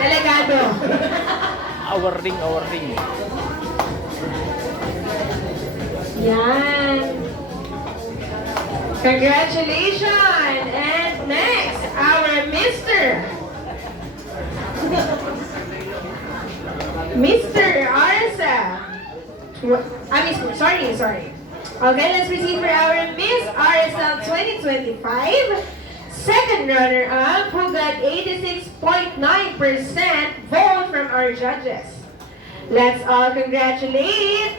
Delegado. Awarding, awarding. Yan. Congratulations! And next, our Mr. Arsa. Sorry. Okay, let's proceed for our Miss RSL 2025. Second runner-up who got 86.9% vote from our judges. Let's all congratulate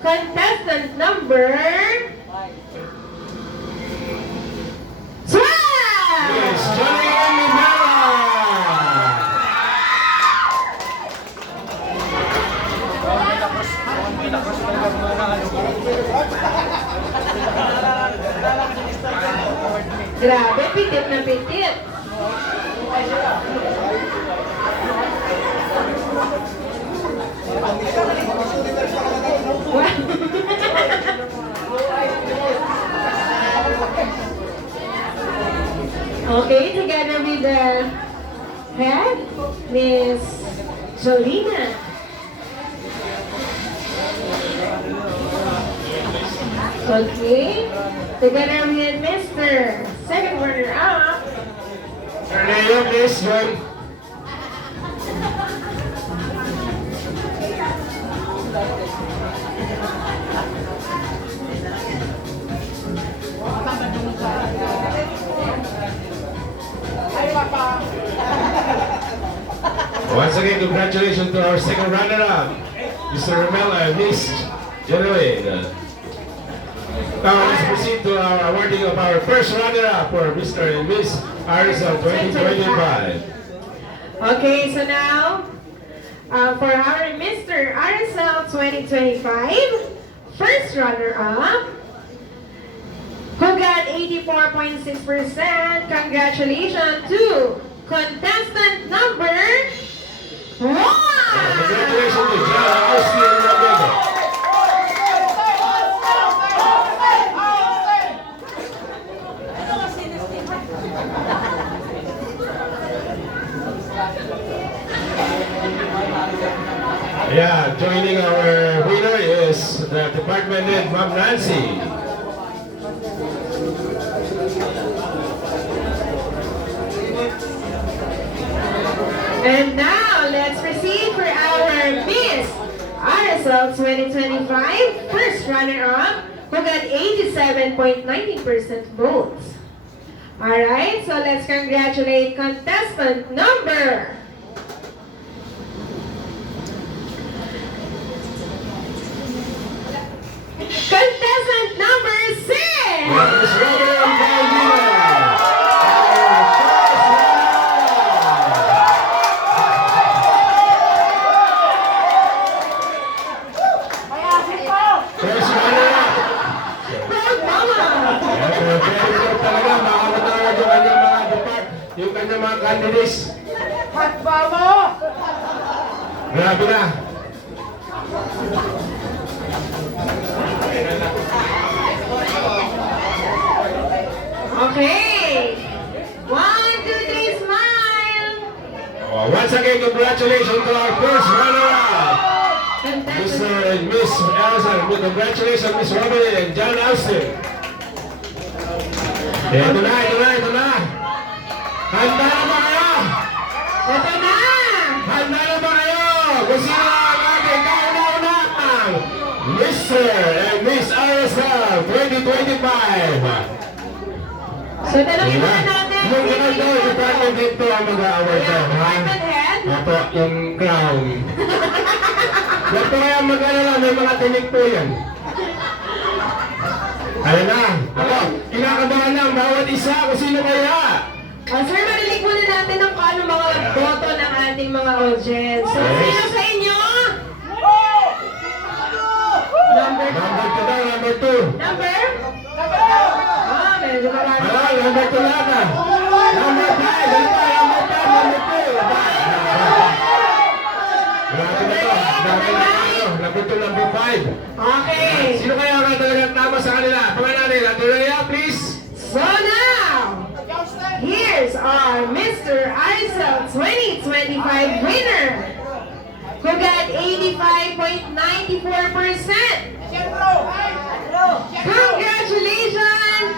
contestant number 12! Yes, Johnny Mimara! Grabe, pitit na pitit. Okay, together with the head, Miss Jolina. Okay, together with Mr. Second runner-up. Sir Leo, please join. Once again, congratulations to our second runner-up, Mr. Romel and Miss Genuine. Now let's proceed to our awarding of our first runner-up for Mr. and Miss RSL 2025. Okay, so now, for our Mr. RSL 2025, first runner-up, who got 84.6%, congratulations to contestant number 1! Congratulations to John Austin Robredo. Yeah, joining our winner is the department head, Ma'am Nancy. And now, let's proceed for our Miss RSL 2025 first runner-up who got 87.90% votes. Alright, so let's congratulate contestant number Contestant number 6! Miss Robert Paulina. First runner-up. Proud Mama! Very good talaga, makamatawag yung kanyang mga candidates. Grabe na. Okay! 1, 2, 3, smile! Once again, congratulations to our first runner-up, Mr. Contestant. and Miss Elsa. Congratulations, Miss Robin and John Austin. Ito na. Handa na ba kayo? Ito na! Handa na ba kayo? Kung sino ang ating kauna-unang Mr. and Miss RSL 2025. So, tanongin muna natin Yung ganun daw, department head to ang mag-award daw, ha? Department head? Opo, yung crown. Ganito kaya mag-alala, may mga tinig po yan. Ano na? Ako, kinakabahan lang bawat isa kung sino kaya. Sir, marinig muna natin ang kung ano mga boto ng ating mga audience. So, Yes. sino sa inyo? Number 2. Number 2 daw, number 2. Number? Medyo marami. Ano, number 2 lang ah. Number 5, ano ba? Number 5, number 2. Grabe na to. Grabe na to. Number 2, number 5. Okay. Sino kaya ang talagang tama sa kanila? Pangalan natin, Andrea, please. So now, here's our Mr. ISL 2025 winner who got 85.94%. Congratulations!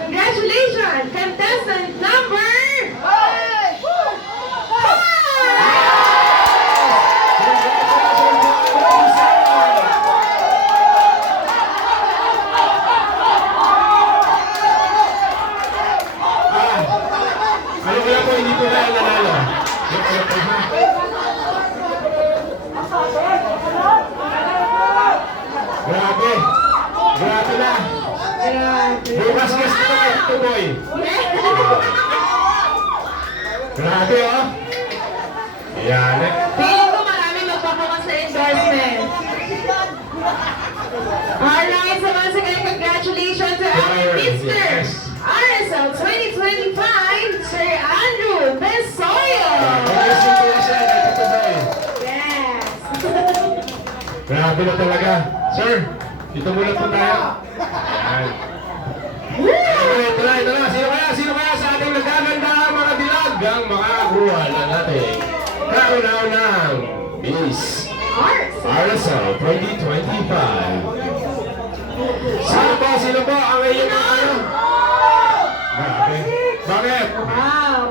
Congratulations! Contestant number 5! Ano kaya po, hindi po kaya nanalo? Grabe. Grabe na. Bukas guest na kayo, Tuboy. Grabe, oh. Yan, eh. Feeling ko marami magpapakas sa endorsement. Alright, so once again, congratulations to our Mr. Yes. RSL 2025, Sir Andrew Besoyo! Congratulations, Tuboy. Yes! Grabe na talaga. Sir, dito muna po tayo. Yan. Ito na, ito na. Sino kaya sa ating nagaganda ang mga dilag ang makakuha ng ating kauna-unang Miss RSL 2025. Sino po ang iyong mga ano? Grabe. Bakit? Wow!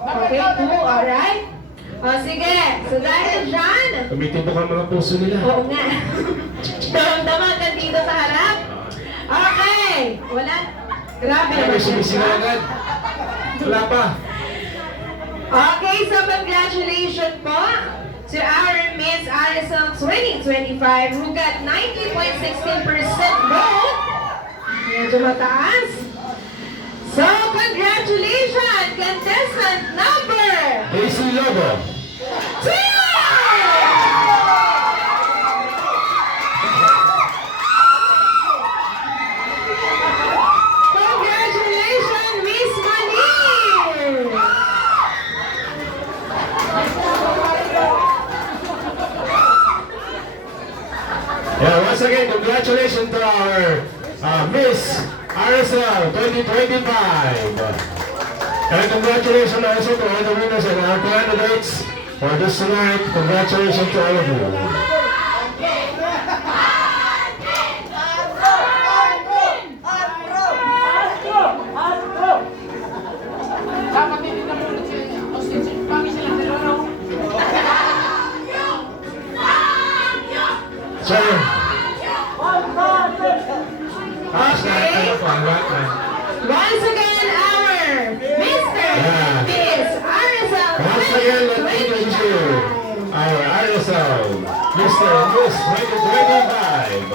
Okay, two, alright? O sige, so dahil dyan, Tumitibok ang mga puso nila. oo nga. Damdaman ka dito sa harap. Okay, wala. Grabe May naman sumisila yan. agad. Wala pa. Okay, so congratulations po to our Miss RSL 2025 who got 90.16% vote. Medyo mataas. So, congratulations, contestant number AC Lobo. 2! Congratulations, Miss Manil! Yeah, once again, congratulations to our Miss RSL 2025. And congratulations also to all the winners and our candidates for this tonight. Congratulations to all of you. Sir. Once again, our Mr. Yeah. Miss RSL Once again, let's introduce you 2025. our RSL Mr. and Miss 2025.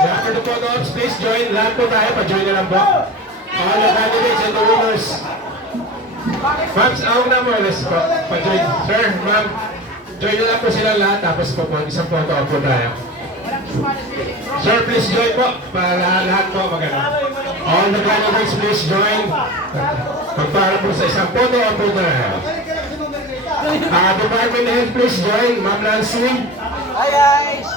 Yeah, after the photos, please join. Lahat po tayo, pa-join na lang po. All the candidates and the winners. Ma'am, ako na mo, let's pa-join. Sir, ma'am, join na lang po sila lahat, tapos po isang photo po tayo. Sir, please join po, para lahat po magano. All the candidates, please join. Magpara po sa isang photo po tayo. Department head, please join. Ma'am Nancy. Hi guys!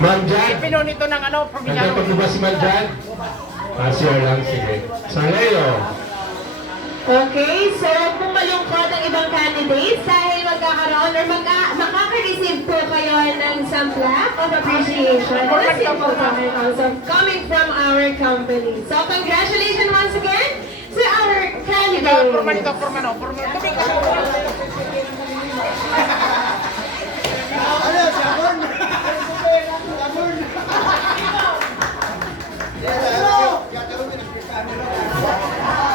Ma'am Jan. Pino nito ng ano, Nandiyan probinsya. pa po ba si Ma'am Jan? Sure lang, sige. Sir Leo. Okay, so kung malungkot ang ibang candidates dahil magkakaroon or makaka-receive po kayo ng isang plaque of appreciation. That's simple comment also coming from our company. So congratulations once again to our Forma nito, candidates. forma no, forma.